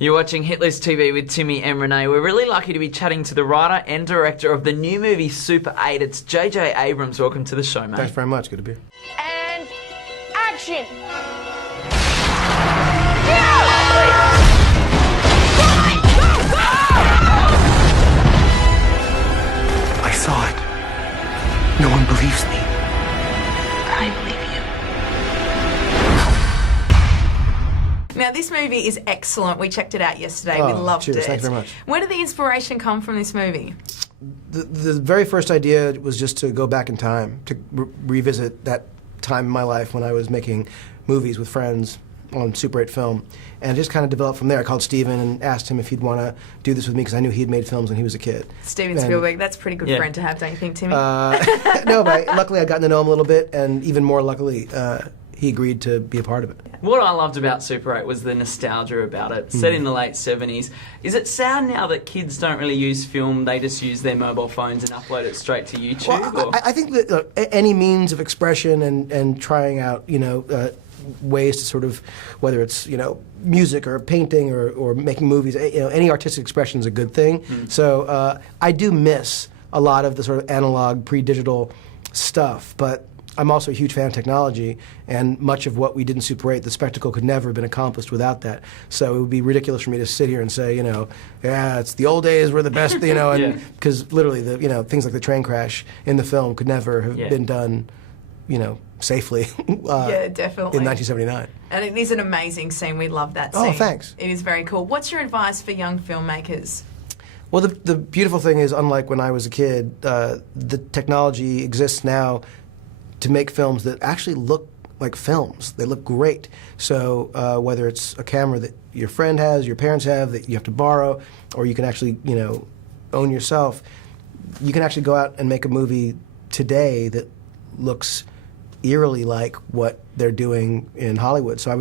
You're watching Hit List TV with Timmy and Renee. We're really lucky to be chatting to the writer and director of the new movie Super 8. It's J.J. Abrams. Welcome to the show, mate. Thanks very much. Good to be here. And action! I saw it. No one believes me. I believe you. Now, this movie is excellent. We checked it out yesterday. We loved cheers. it. Thanks very much. Where did the inspiration come from this movie? The very first idea was just to go back in time, to revisit that time in my life when I was making movies with friends on Super 8 film, and it just kind of developed from there. I called Steven and asked him if he'd want to do this with me because I knew he'd made films when he was a kid. Steven Spielberg, that's a pretty good friend to have, don't you think, Timmy? No, but luckily I'd gotten to know him a little bit, and even more luckily, he agreed to be a part of it. What I loved about Super 8 was the nostalgia about it. Set in the late 70s. Is it sad now that kids don't really use film, they just use their mobile phones and upload it straight to YouTube? Well, I think that any means of expression and trying out, ways to sort of, whether it's, music or painting or making movies, any artistic expression is a good thing. So I do miss a lot of the sort of analog, pre-digital stuff, but I'm also a huge fan of technology, and much of what we did in Super 8, the spectacle could never have been accomplished without that. So it would be ridiculous for me to sit here and say, yeah, it's the old days were the best, and because literally the things like the train crash in the film could never have been done, safely. Yeah, definitely. In 1979. And it is an amazing scene. We love that scene. Oh, thanks. It is very cool. What's your advice for young filmmakers? Well, the beautiful thing is, unlike when I was a kid, the technology exists now to make films that actually look like films. They look great. So whether it's a camera that your friend has, your parents have, that you have to borrow, or you can actually, own yourself, you can actually go out and make a movie today that looks eerily like what they're doing in Hollywood. So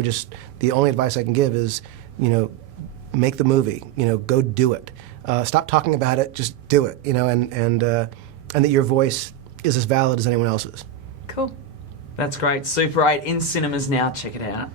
the only advice I can give is, make the movie, go do it. Stop talking about it, just do it, and that your voice is as valid as anyone else's. Cool. That's great. Super 8 in cinemas now. Check it out.